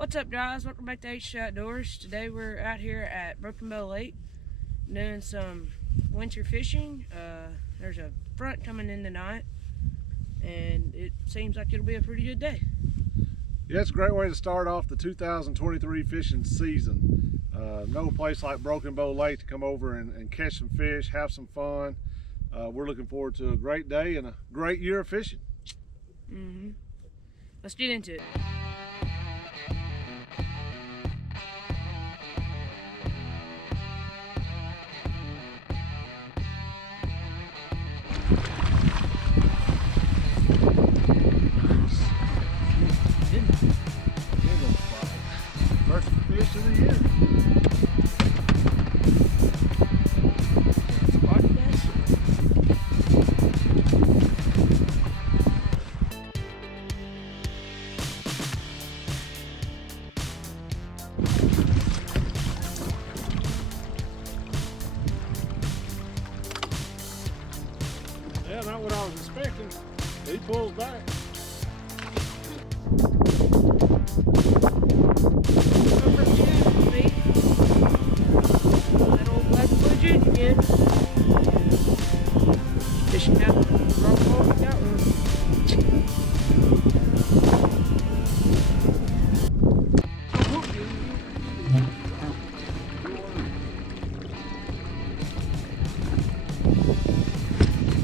What's up, guys? Welcome back to H2 Outdoors. Today we're out here at Broken Bow Lake doing some winter fishing. There's a front coming in tonight and it seems like it'll be a pretty good day. Yeah, it's a great way to start off the 2023 fishing season. No place like Broken Bow Lake to come over and catch some fish, have some fun. We're looking forward to a great day and a great year of fishing. Let's get into it. First fish of the year. Yeah, not what I was expecting. He pulls back. That old black blue jig again. Fishing out got one.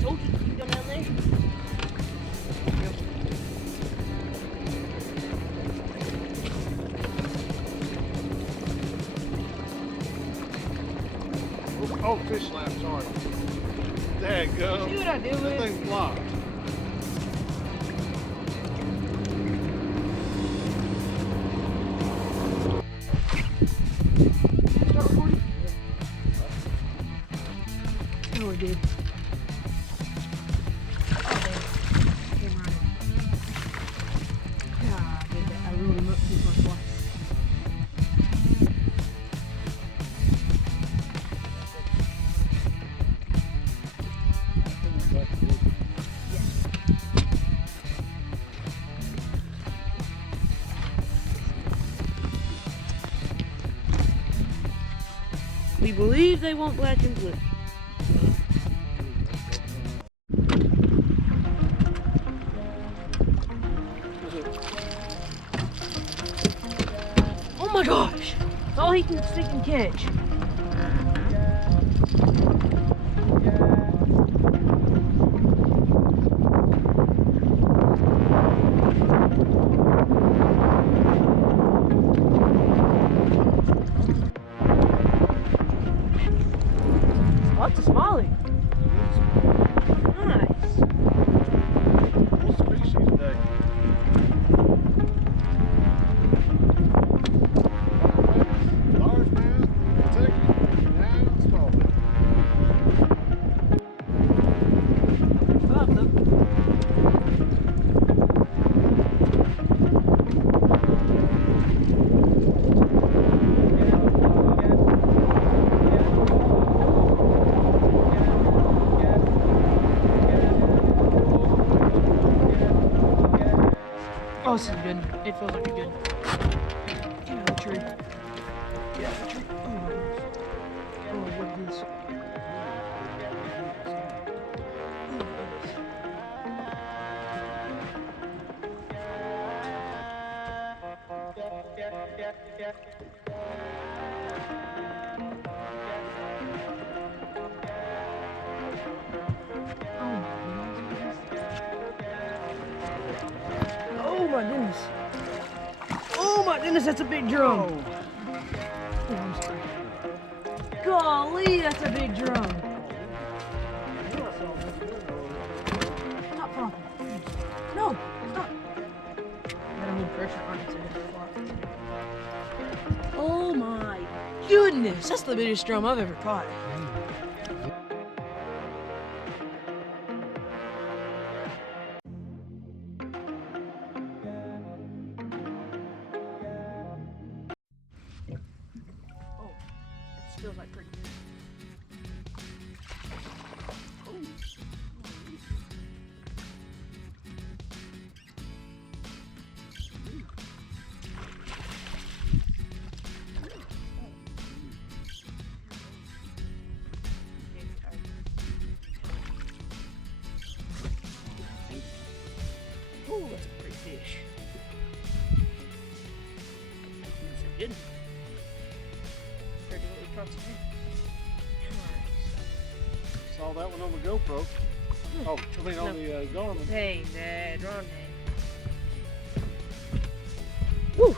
Told you to go down there. Oh, fish slap, sorry. Daggum. See what I did with That it? thing's blocked. Start recording? No, I did. I really looked too much twice. We believe they want black and blue. Oh my gosh! That's all he can stick and catch. Oh, it's a smallie. Nice. What species today? Largemouth, Kentucky, and smallmouth. Up, oh, this is good. It feels like a good. Get out of the tree. Get out of the tree. Oh my goodness. Oh, what is this? Oh my goodness. Oh my goodness. Oh my goodness, that's a big drum. Oh, I'm sorry. Golly, that's a big drum. Stop flopping. No, stop. Gotta move pressure on it so it doesn't flop. Oh my goodness, that's the biggest drum I've ever caught. Feels like pretty good. Ooh, that's a pretty fish. That's a good one. Compared to what we caught today. Saw that one on the GoPro. Oh, I mean on the Garmin. Hey, Dad, Ron. Woo!